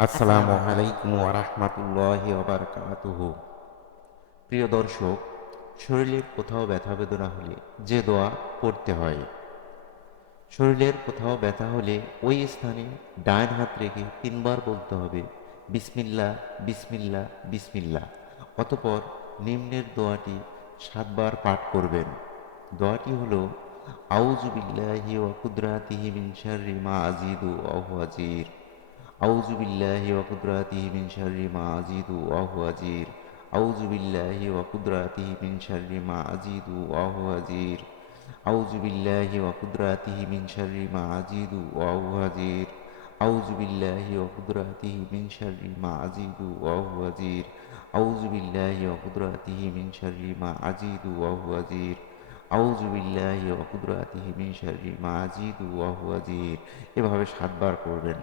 আসসালামু আলাইকুম ওয়া রাহমাতুল্লাহি ওয়া বারাকাতুহু। প্রিয় দর্শক, শরীরের কোথাও ব্যথা বেদনা হলে যে দোয়া পড়তে হয়, শরীরের কোথাও ব্যথা হলে ওই স্থানে ডান হাত রেখে 3 বার বলতে হবে বিসমিল্লাহ বিসমিল্লাহ বিসমিল্লাহ। অতঃপর নিম্নের দোয়াটি 7 বার পাঠ করবেন। দোয়াটি হলো আউযু বিল্লাহি ওয়া কুদরাতিহি মিন শাররি মা আজিদু ওয়া হুয়া আজির। আউযু বিল্লাহি ওয়া কুদরাতিহি মিন শাররি মা আজিদু ওয়া হুয়া আজির। আউযু বিল্লাহি ওয়া কুদরাতিহি মিন শাররি মা আজিদু ওয়া হুয়া আজির। আউযু বিল্লাহি ওয়া কুদরাতিহি মিন শাররি মা আজিদু ওয়া হুয়া আজির। আউযু বিল্লাহি ওয়া কুদরাতিহি মিন শাররি মা আজিদু ওয়া হুয়া আজির। আউযু বিল্লাহি ওয়া কুদরাতিহি মিন শাররি মা আজিদু ওয়া হুয়া আজির। আউযু বিল্লাহি ওয়া কুদরাতিহি মিন শাররি মা আজিদু ওয়া হুয়া আজির। এভাবে 7 বার পড়বেন।